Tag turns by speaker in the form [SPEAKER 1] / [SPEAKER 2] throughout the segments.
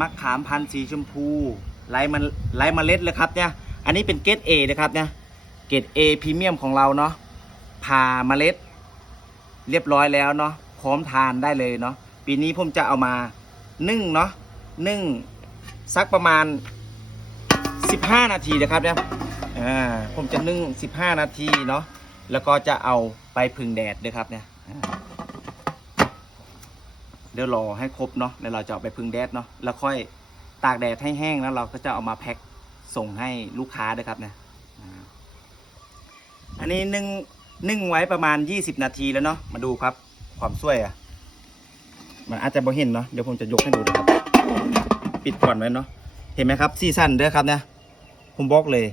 [SPEAKER 1] มะขามพันธุ์สีชมพูไร้มันไร้เมล็ดเลยครับเนี่ยอันนี้เป็นเกรดเอนะครับเนี่ยเกรดเอพรีเมียมของเราเนาะผ่าเมล็ด เรียบร้อยแล้วเนาะพร้อมทานได้เลยเนาะปีนี้ผมจะเอามานึ่งเนาะนึ่งสักประมาณ 15 นาทีนะครับเนี่ยอ่าผมจะนึ่ง 15 นาทีเนาะแล้วก็จะเอาไปพึ่งแดดด้วยครับเนี่ย ดี๋ยวรอให้ครบเนาะแล้วเราจะเอาไปพึ่งแดดเนาะแล้วค่อยตากแดดให้แห้งแล้วเราก็จะเอามาแพ็คส่งให้ลูกค้าด้วยครับเนี่ยอันนี้นึ่งนึ่งไว้ประมาณ 20 นาทีแล้วเนาะมาดูครับ ความสวยอะ่ะ มันอาจจะบ่เห็นเนาะเดี๋ยวผมจะยกให้ดูนะครับ ปิดก่อนไว้เนาะเห็นไหมครับซีซั่นด้อครับเนี่ยผมบอกเลย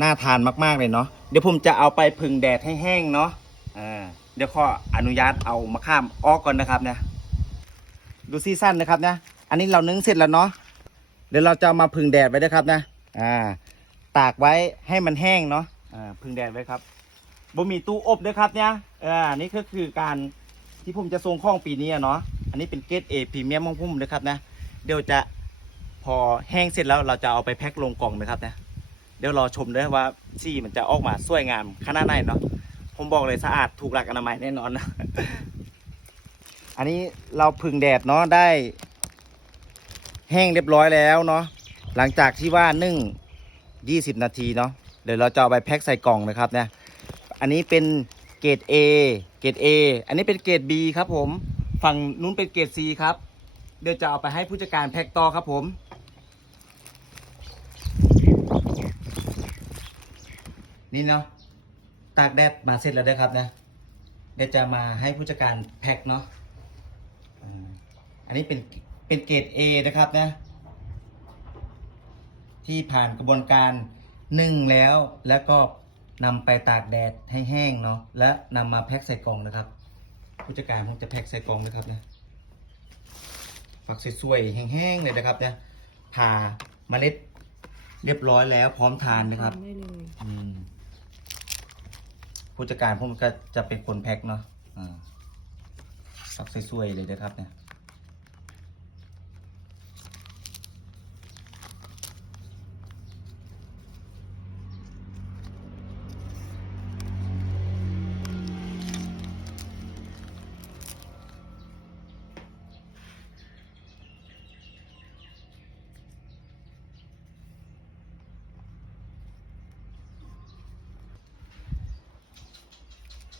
[SPEAKER 1] น่าทานมากๆเลยเนาะเดี๋ยวผมจะเอาไปพึ่งแดดให้แห้งเนาะอ่าเดี๋ยวขออนุญาตเอามะข้ามออกก่อนนะครับเนี่ย ดูซีซั่นนะครับนะ อันนี้เรานึ่งเสร็จแล้วเนาะ เดี๋ยวเราจะามาพึ่งแดดไว้นะครับนะ อ่า ตากไว้ให้มันแห้งเนาะ อ่า พึ่งแดดไว้ครับบ่มีตู้อบด้วยครับเนี่ยอ่านี่ก็คือการที่ผมจะส่งข้องปีนี้อะเนาะ อันนี้เป็นเกรดเอพรีเมียมของผมนะครับนะ เดี๋ยวจะพอแห้งเสร็จแล้วเราจะเอาไปแพ็คลงกล่องนะครับนะ เดี๋ยวรอชมด้วยว่าสีมันจะออกมาสวยงามขนาดไหนเนาะ ผมบอกเลยสะอาดถูกหลักอนามัยแน่นอนนะ อันนี้เราพึ่งแดดเนาะได้ แห้งเรียบร้อยแล้วเนาะหลังจากที่ว่านึ่ง 20 นาทีเนาะเดี๋ยวเราจะเอาไปแพ็คใส่กล่องนะครับเนี่ยอันนี้เป็นเกรด A เกรด A อันนี้เป็นเกรด B ครับผม ฝั่งนู้นเป็นเกรด C ครับ เดี๋ยวจะเอาไปให้ผู้จัดการแพ็คต่อครับผมนี่เนาะตากแดดมาเสร็จแล้วนะครับนะเดี๋ยวจะมาให้ผู้จัดการแพ็คเนาะ อันนี้เป็นเป็นเกรด A นะครับนะ ที่ผ่านกระบวนการนึ่งแล้วแล้วก็นำไปตากแดดให้แห้งเนาะและนำมาแพ็คใส่กล่องนะครับ ผู้จัดการผมจะแพ็คใส่กล่องนะครับนะฝักสวยๆแห้งๆเลยนะครับเนี่ยผ่าเมล็ดเรียบร้อยแล้วพร้อมทานนะครับ
[SPEAKER 2] ได้เลย
[SPEAKER 1] อืมผู้จัดการผมก็จะเป็นคนแพ็คเนาะอ่าสักสวยๆเลยนะครับเนี่ย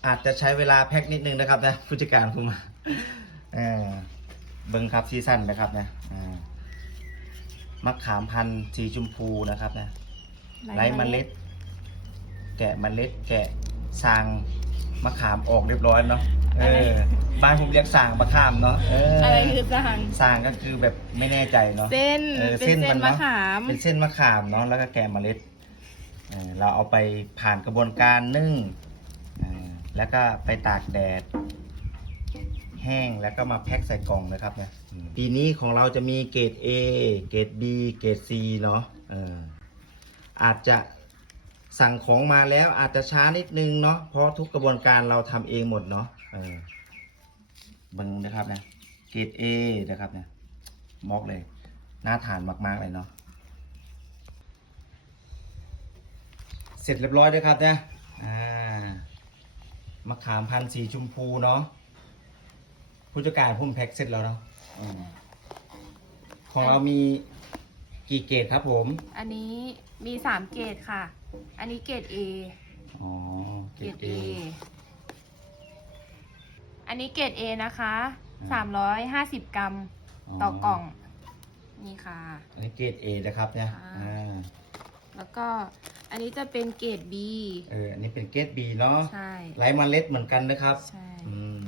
[SPEAKER 1] อาจจะใช้เวลาแพ็คนิดนึงนะครับนะผู้จัดการผมเออเบิ้งครับซีซั่นนะครับนะอ่ามะขามพันธุ์สีชมพูนะครับนะไร้เมล็ด แกะเมล็ด แกะสางมะขามออกเรียบร้อยเนาะเออบ้านผมเรียกสางมะขามเนาะเออ
[SPEAKER 2] อะไรคือสหาง
[SPEAKER 1] สางก็คือแบบไม่แน่ใจเนาะ
[SPEAKER 2] เส้น
[SPEAKER 1] เออ
[SPEAKER 2] เป็น
[SPEAKER 1] เส้น
[SPEAKER 2] เส้
[SPEAKER 1] มันน
[SPEAKER 2] มะ
[SPEAKER 1] เนอะ
[SPEAKER 2] ขาม
[SPEAKER 1] เป็นเส้นมะขามเนาะแล้วก็แกะเมล็ดเออเราเอาไปผ่านกระบวนการนึ่งเออ แล้วก็ไปตากแดด แห้งแล้วก็มาแพ็คใส่กล่องนะครับเนี่ยปีนี้ของเราจะมีเกรด A เกรด B เกรด C เนาะเอออาจจะสั่งของมาแล้วอาจจะช้านิดนึงเนาะเพราะทุกกระบวนการเราทำเองหมดเนาะเออเบังนะครับนะเกรด A นะครับเนี่ยมอกเลยน่าทานมาก ๆ เลยเนาะเสร็จเรียบร้อยด้วยครับเนี่ยอ่า มะขามพันธุ์สีชมพูเนาะผู้จัดการพุ่มแพ็คเสร็จแล้วเนาะอืมของเรามีกี่เกรดครับผม
[SPEAKER 2] อันนี้มีสามเกรดค่ะ อันนี้เกรด A
[SPEAKER 1] อ๋อ
[SPEAKER 2] เกรด A อันนี้เกรด A นะคะ
[SPEAKER 1] อ่า
[SPEAKER 2] สามร้อยห้าสิบกรัมต่อกล่อง นี่ค่ะ
[SPEAKER 1] อันนี้เกรด A นะครับเนี่ย
[SPEAKER 2] ค่ะ
[SPEAKER 1] อ่า
[SPEAKER 2] แล้วก็อันนี้จะเป็นเกรด B
[SPEAKER 1] เอออันนี้เป็นเกรด B เนาะ
[SPEAKER 2] ใช่
[SPEAKER 1] ไร้เมล็ดเหมือนกันนะครับ
[SPEAKER 2] ใช่
[SPEAKER 1] อืม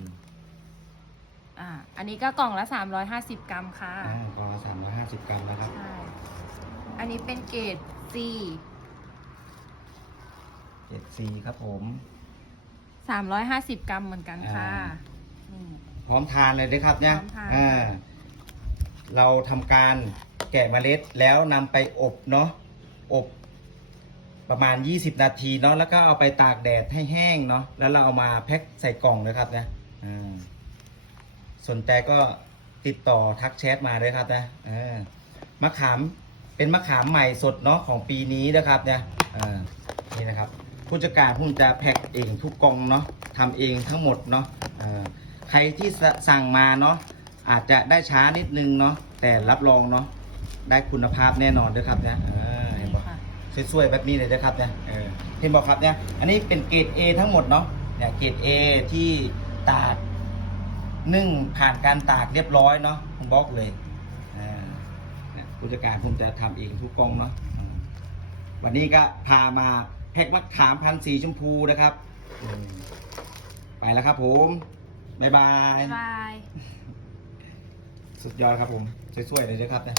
[SPEAKER 2] อ่า อันนี้ก็กล่องละสามร้อยห้าสิบกรัมค่ะ
[SPEAKER 1] อ่ากล่องละสามร้อยห้าสิบกรัมนะครับ
[SPEAKER 2] ใช่ อันนี้เป็นเกรด C
[SPEAKER 1] เกรด C ครับผม
[SPEAKER 2] สามร้อยห้าสิบกรัมเหมือนกันค่ะ
[SPEAKER 1] อ่า
[SPEAKER 2] นี่
[SPEAKER 1] พร้อมทานเลยนะครับเนี่ย
[SPEAKER 2] พร้อมทาน
[SPEAKER 1] อ่าเราทำการแกะเมล็ดแล้วนำไปอบเนาะอบ ประมาณ 20 นาทีเนาะแล้วก็เอาไปตากแดดให้แห้งเนาะแล้วเราเอามาแพ็คใส่กล่องนะครับนะอ่าสนใจก็ติดต่อทักแชทมาด้วยครับนะเออมะขามเป็นมะขามใหม่สดเนาะของปีนี้นะครับเนี่ยนี่นะครับ ผู้จัดการผมจะแพ็คเองทุกกล่องเนาะทำเองทั้งหมดเนาะใครที่สั่งมาเนาะอาจจะได้ช้านิดนึงเนาะแต่รับรองเนาะได้คุณภาพแน่นอนด้วยครับเนปะ
[SPEAKER 2] ค่ะ
[SPEAKER 1] สวยๆแบบนี้เลยนะครับเนี่ยเออเห็นบอกครับเนี่ยอันนี้เป็นเกรด A ทั้งหมดเนาะเนี่ยเกรด A ที่ตากนึ่งผ่านการตากเรียบร้อยเนาะผมบอกเลยอ่าเนี่ยผู้จัดการผมจะทำเองทุกกล่องเนาะอ่าวันนี้ก็พามาแพ็กมะขามพันธุ์สีชมพูนะครับอืมไปแล้วครับผมบ๊ายบาย
[SPEAKER 2] บ๊ายบาย
[SPEAKER 1] สุดยอดครับผมสวยๆเลยนะครับเนี่ย